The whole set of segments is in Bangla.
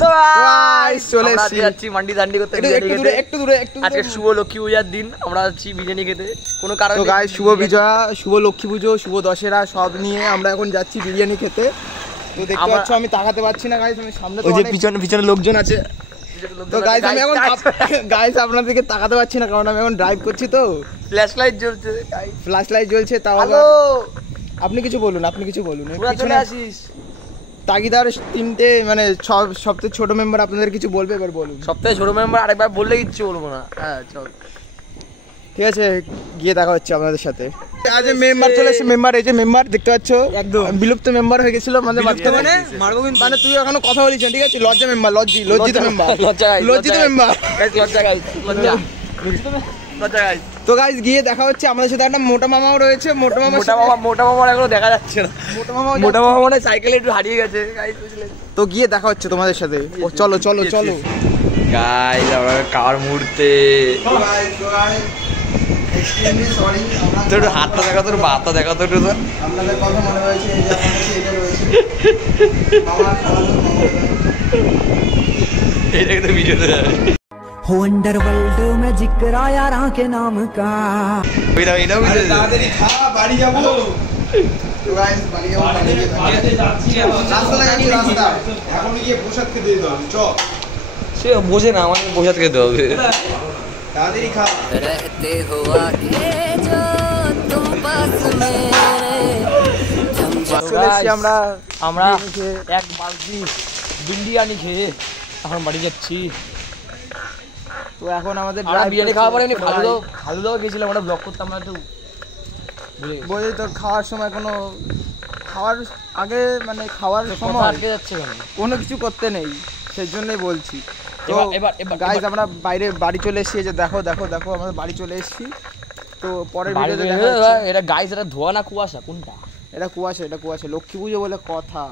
তো গাইস চলে আমরা যাচ্ছি মান্ডি দান্ডি করতে, একটু দূরে আজকে শুভ লক্ষ্মী পূজার দিন, আমরা যাচ্ছি বিরিয়ানি খেতে কোনো কারণে। তো গাইস শুভ বিজয়া, শুভ লক্ষ্মী পুজো, শুভ দশেরা সব নিয়ে আমরা এখন যাচ্ছি বিরিয়ানি খেতে। তো দেখতে পাচ্ছ আমি তাকাতে পারছি না গাইস, আমি সামনে তো পিছনে লোকজন আছে। তো গাইস আমি এখন গাইস আপনাদেরকে তাকাতে পারছি না কারণ আমি এখন ড্রাইভ করছি, তো ফ্ল্যাশ লাইট জ্বলছে, ফ্ল্যাশ লাইট জ্বলছে। তাও হ্যালো আপনি কিছু বলুন পুরো চলে আসিস। তাগিদার তিনটে মানে সবথেকে ছোট মেম্বার আপনাদের কিছু বলবে, এবার বলুন। সবথেকে ছোট মেম্বার আরেকবার বললে কিচ্ছু বলবো না। হ্যাঁ চল ঠিক আছে, গিয়ে দেখা হচ্ছে আপনাদের সাথে। আজ মেম্বার চলে এসেছে, মেম্বার এই যে মেম্বার দেখতে পাচ্ছ, একদম বিলুপ্ত মেম্বার হয়ে গেছিল আমাদের মাঝখানে। মানে তুই এখনো কথা বলিস না, ঠিক আছে? লজ্জা মেম্বার, লজ্জিত মেম্বার, লজ্জিত মেম্বার। তো গাইস গিয়ে দেখা হচ্ছে, আমাদের সাথে একটা মোটা মামাও রয়েছে। মোটা মামা এখনো দেখা যাচ্ছে না, মোটা মামা মানে সাইকেলে একটু হারিয়ে গেছে গাইস, বুঝলেন? তো গিয়ে দেখা হচ্ছে তোমাদের সাথে। চলো গাইস আমরা কার মুহূর্তে তোর হাতটা দেখা, তোর বাতটা দেখা, তোর আপনাদের কথা মনে হয়েছে এই যে এটা রয়েছে এই দেখতে ভিডিওতে যাবে। हो अंडरवर्ल्ड में जिक्र आया राह के नाम का। তাড়াতাড়ি খা, বাড়ি যাবো। তো গাইস বাড়ি যাবো, রাস্তা এখন গিয়ে প্রসাদ খেতে দিতে হবে। চল সে বোঝে না, আমাকে প্রসাদ খেতে হবে। তাড়াতাড়ি খা। रहते हो आगे जो तुम पास मेरे। আমরা এক বালতি বিরিয়ানি খেয়ে এখন বাড়ি যাচ্ছি। তো এখন আমাদের বিরিয়ানি খাওয়া পরে খালুদাও গেছিলাম, আমরা ব্লগ করতাম না একটু বলি। তো খাওয়ার সময় খাওয়ার আগে মানে খাওয়ার সময় আটকে যাচ্ছে, কোনো কিছু করতে নেই, সেই জন্যই বলছি। তো এবার গাইস আমরা বাড়ি চলে এসেছি, যে দেখো আমরা বাড়ি চলে এসেছি। তো পরের ভিডিওতে দেখা হচ্ছে। এটা গাইস, এটা ধোয়া না কুয়াশা? কোনটা? এটা কুয়াশা, লক্ষ্মী পুজো বলে কথা।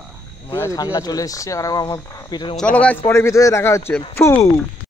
ঠান্ডা চলে এসছে আর আমার পেটের মধ্যে। চলো গাইস পরের ভিডিওতে দেখা হচ্ছে। ফু।